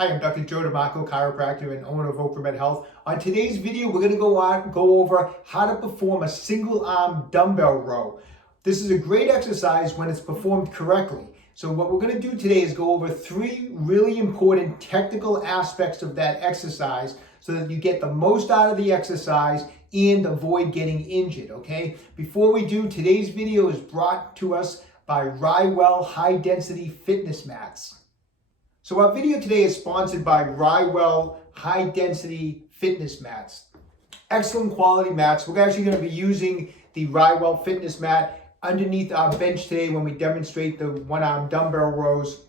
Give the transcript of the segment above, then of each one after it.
Hi, I'm Dr. Joe DeMarco, chiropractor and owner of OcraMed Health. On today's video, we're going to go over how to perform a single arm dumbbell row. This is a great exercise when it's performed correctly. So what we're going to do today is go over 3 really important technical aspects of that exercise so that you get the most out of the exercise and avoid getting injured, okay? Before we do, today's video is brought to us by Rywell High Density Fitness Mats. So our video today is sponsored by Rywell High Density Fitness Mats. Excellent quality mats. We're actually going to be using the Rywell fitness mat underneath our bench today when we demonstrate the one-arm dumbbell rows.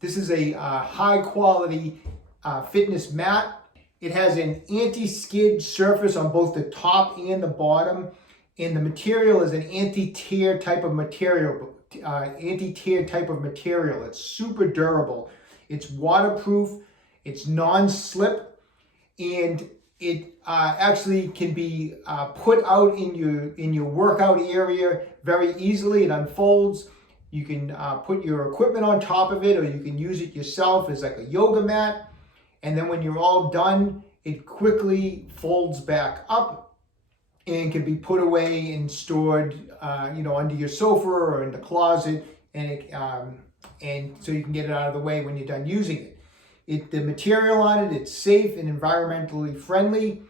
This is a high quality fitness mat. It has an anti-skid surface on both the top and the bottom. And the material is an anti-tear type of material. It's super durable. It's waterproof, it's non-slip, and it actually can be put out in your workout area very easily. It unfolds. You can put your equipment on top of it, or you can use it yourself as like a yoga mat. And then when you're all done, it quickly folds back up and can be put away and stored, under your sofa or in the closet, and so you can get it out of the way when you're done using it. The material on it, it's safe and environmentally friendly.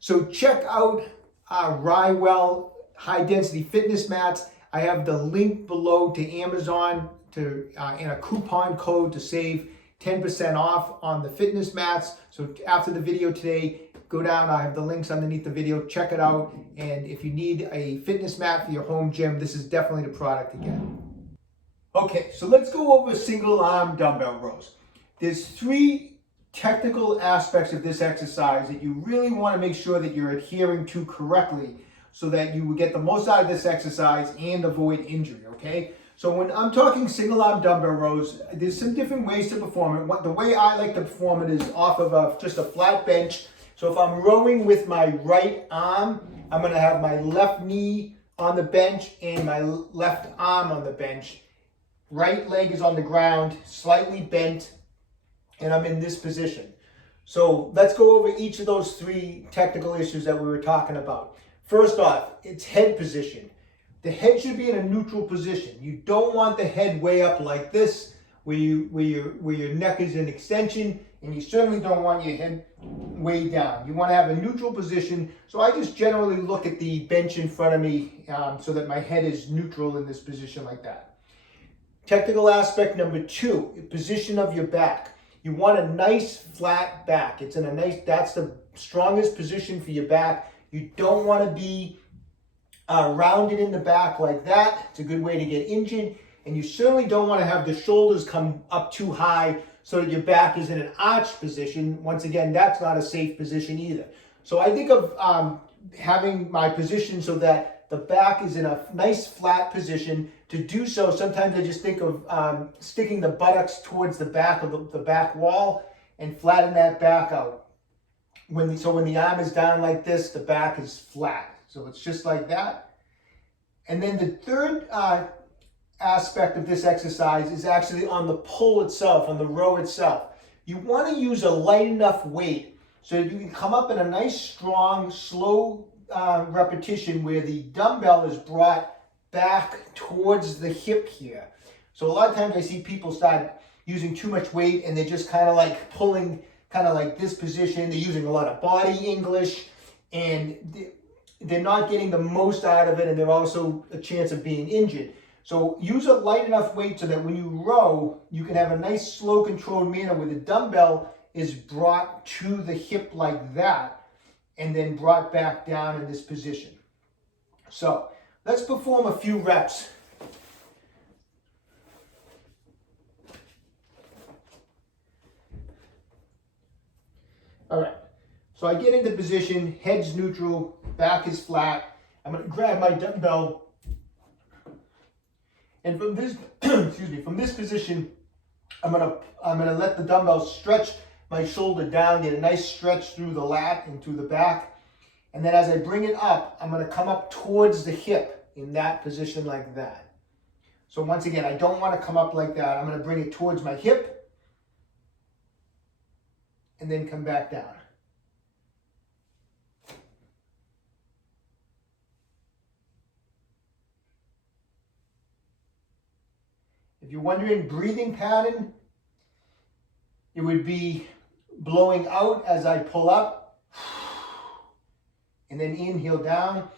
So check out Rywell High Density Fitness Mats. I have the link below to Amazon and a coupon code to save 10% off on the fitness mats. So after the video today, go down. I have the links underneath the video. Check it out. And if you need a fitness mat for your home gym, this is definitely the product to get. Okay, so let's go over single arm dumbbell rows. There's 3 technical aspects of this exercise that you really want to make sure that you're adhering to correctly so that you will get the most out of this exercise and avoid injury, okay? So when I'm talking single arm dumbbell rows, there's some different ways to perform it. The way I like to perform it is off of just a flat bench. So if I'm rowing with my right arm, I'm going to have my left knee on the bench and my left arm on the bench. Right leg is on the ground, slightly bent, and I'm in this position. So let's go over each of those 3 technical issues that we were talking about. First off, it's head position. The head should be in a neutral position. You don't want the head way up like this, where your neck is in extension, and you certainly don't want your head way down. You want to have a neutral position. So I just generally look at the bench in front of me so that my head is neutral in this position like that. Technical aspect number 2, position of your back. You want a nice flat back. That's the strongest position for your back. You don't want to be rounded in the back like that. It's a good way to get injured. And you certainly don't want to have the shoulders come up too high so that your back is in an arched position. Once again, that's not a safe position either. So I think of having my position so that the back is in a nice flat position. To do so, sometimes I just think of sticking the buttocks towards the back of the back wall and flatten that back out. When the arm is down like this, the back is flat. So it's just like that. And then the third aspect of this exercise is actually on the pull itself, on the row itself. You want to use a light enough weight so that you can come up in a nice, strong, slow repetition where the dumbbell is brought back towards the hip here. So a lot of times I see people start using too much weight and they're just kind of like pulling kind of like this position. They're using a lot of body English and they're not getting the most out of it, and they're also a chance of being injured. So use a light enough weight so that when you row, you can have a nice slow controlled manner where the dumbbell is brought to the hip like that and then brought back down in this position. So let's perform a few reps. All right, so I get into position, head's neutral, back is flat. I'm going to grab my dumbbell, and from this, from this position, I'm going to let the dumbbell stretch my shoulder down, get a nice stretch through the lat and through the back. And then as I bring it up, I'm going to come up towards the hip in that position like that. So once again, I don't want to come up like that. I'm going to bring it towards my hip. and then come back down. If you're wondering breathing pattern, it would be blowing out as I pull up, and then inhale down.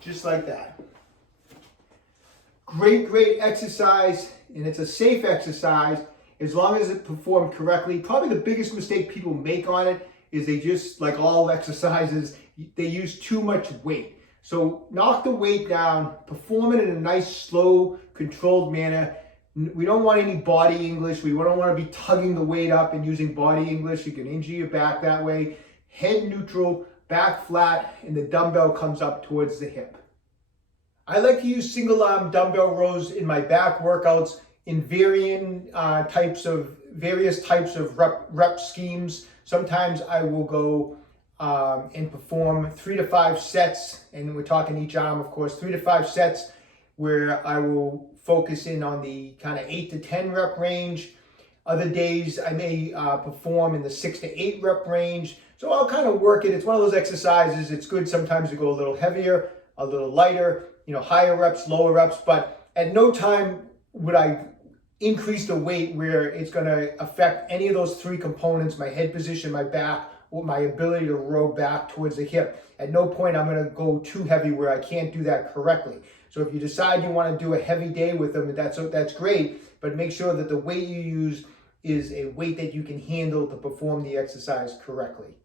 Just like that. Great exercise, and it's a safe exercise as long as it's performed correctly. Probably the biggest mistake people make on it is they just, like all exercises, they use too much weight. So knock the weight down, perform it in a nice, slow, controlled manner. We don't want any body English. We don't want to be tugging the weight up and using body English. You can injure your back that way. Head neutral, back flat, and the dumbbell comes up towards the hip. I like to use single arm dumbbell rows in my back workouts in various types of rep schemes. Sometimes I will go and perform 3 to 5 sets, and we're talking each arm, of course, 3 to 5 sets where I will focus in on the kind of 8 to 10 rep range. Other days I may perform in the 6 to 8 rep range. So I'll kind of work it. It's one of those exercises. It's good sometimes to go a little heavier, a little lighter, higher reps, lower reps, but at no time would I increase the weight where it's going to affect any of those 3 components, my head position, my back, or my ability to row back towards the hip. At no point I'm going to go too heavy where I can't do that correctly. So if you decide you want to do a heavy day with them, that's great, but make sure that the weight you use is a weight that you can handle to perform the exercise correctly.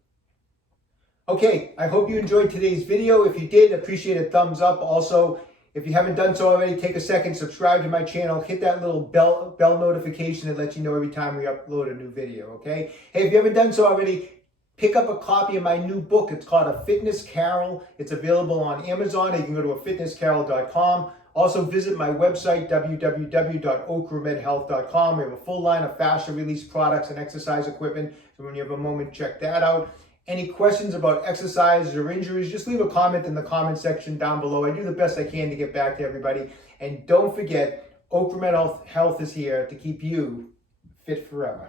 Okay, I hope you enjoyed today's video. If you did, appreciate a thumbs up. Also, if you haven't done so already, take a second, subscribe to my channel, hit that little bell notification that lets you know every time we upload a new video, okay? Hey, if you haven't done so already, pick up a copy of my new book. It's called A Fitness Carol. It's available on Amazon. You can go to afitnesscarol.com. Also visit my website, www.OcraMedHealth.com. We have a full line of faster release products and exercise equipment. So when you have a moment, check that out. Any questions about exercises or injuries, just leave a comment in the comment section down below. I do the best I can to get back to everybody. And don't forget, OcraMed Health is here to keep you fit forever.